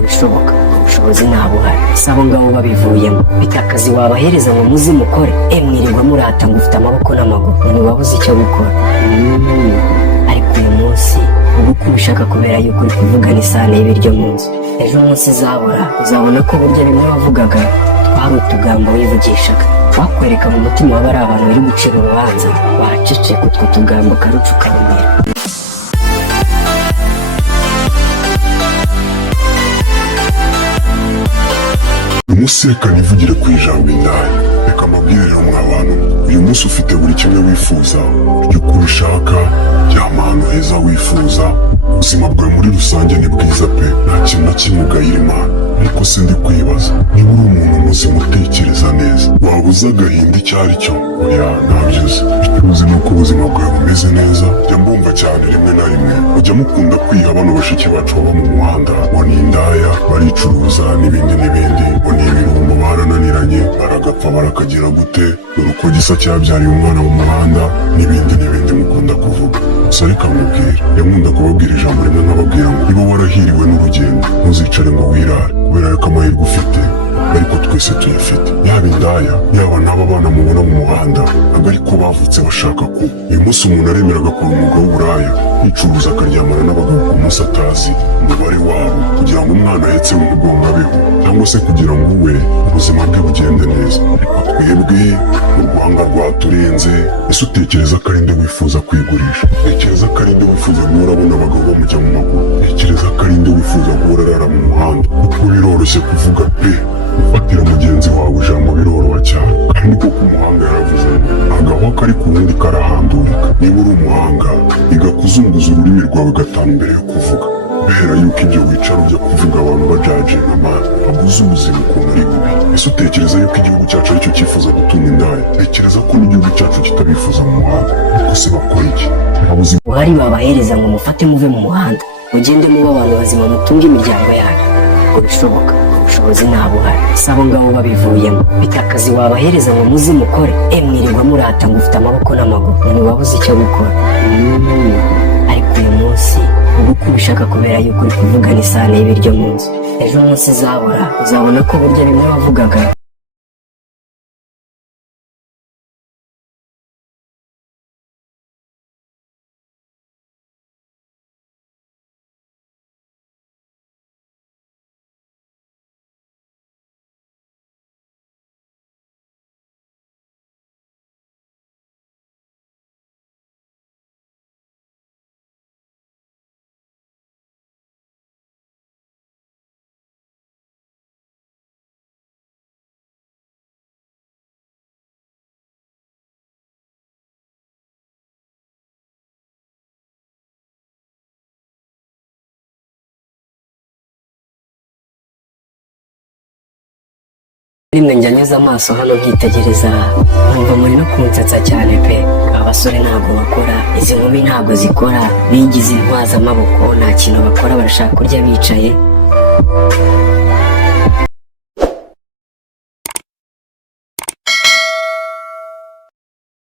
bishoboka ubushobozi ntabuhari, ese abo ngabo babivuyemo bita akazi wabahereza ngo muzi mukore, mwirirwa murata ngo ufite amaboko n'amaguru ntibabuze icyo gukora. Ariko uyu munsi uba uko ubishaka kubera yuko uri kuvugana isano y'ibiryo mu nzu. Ejo munsi izabura uzabona ko burya bimwe wavugaga twari utugambo wivugishaga, wakwereka mu mutima waba ari abantu bari gucira urubanza, baceceka utwo tugambo karuca ukarumira. umunsi reka nivugire ku ijambo indaya, reka amabwire rero mwa bantu, uyu munsi ufite buri kimwe wifuza, ry'uko ubishaka, ryama ahantu heza wifuza, ubuzima bwawe muri rusange ni bwiza pe, nta kintu na kimwe ugayira Imana. Ariko se ndi kwibaza, niba uri umuntu muzima utekereza neza, waba uzi agahinda icyo ari cyo? Oya, ntabyo uzi. icyo uzi ni uko ubuzima bwawe bumeze neza. Jya mbumva cyane rimwe na rimwe mujya mukunda kwiha bano bashiki bacu baba mu muhanda ngo ni indaya, baricuruza n'ibindi n'ibindi, ngo ni ibirumbo barananiranye, baragapfa barakagira gute, dore uko gisa cyabyariye umwana mu muhanda, n'ibindi n'ibindi mukunda kuvuga. gusa reka mubwire, nkunda kubabwira ijambo rimwe nkababwira ngo niba warahiriwe n'urugendo ntuzicare ngo wirare, kubera yuko amahirwe ufite ariko twese tuyafite. Yaba indaya yaba n'aba bana mubona mu muhanda, ntabwo ariko bavutse bashaka kuba. uyu munsi umuntu aremera agakora umwuga w'uburaya, yicuruza akaryamana n'abagabo ku munsi atazi umubare wabo, kugira ngo umwana ahetse mu mugongo abeho, cyangwa se kugira ngo we ubuzima bwe bugende neza. ariko twebwe mu Rwanda rwaturenze. ese utekereza ko ari nde wifuza kwigurisha? tekereza ko ari nde wifuza guhora abona abagabo bamujya mu maguru? tekereza ko ari nde wifuza guhora arara mu muhanda? kuko biroroshye kuvuga pe, ufatira mugenzi wawe ijambo biroroha cyane, kandi koko umuhanga yaravuze agahwa kari ku wundi karahandurika. niba uri umuhanga iga kuzunguza ururimi rwawe gatanu mbere yo kuvuga, kubera yuko ibyo wicara ujya kuvuga abantu bajaje nk'amazi, ntabwo uzi ubuzima ukuntu ari bubi. ese utekereza yuko igihugu cyacu aricyo cyifuza gutunga indaya? tekereza ko n'igihugu cyacu kitabifuza mu muhanda. ariko se bakora iki? buhari babahereza ngo mufate muve mu muhanda, mugende muba abantu bazima mutunge imiryango yanyu. ngo bishoboka ubushobozi ntabuhari, ese abo ngabo babivuyemo bita akazi wabahereza ngo muzi mukore, mwirirwa murata ngo ufite amaboko n'amaguru ntibabuze icyo gukora. ariko uyu munsi uba uko ubishaka kubera yuko uri kuvugana isano y'ibiryo mu nzu. ejo munsi izabura uzabona ko burya bimwe wavugaga rimwe njya neza amaso hano nkitegereza, numva muri no kunsetsa cyane pe. abasore ntabwo bakora, izi nkumi ntabwo zikora, bigize intwaza amaboko, nta kintu bakora, barashaka kurya bicaye.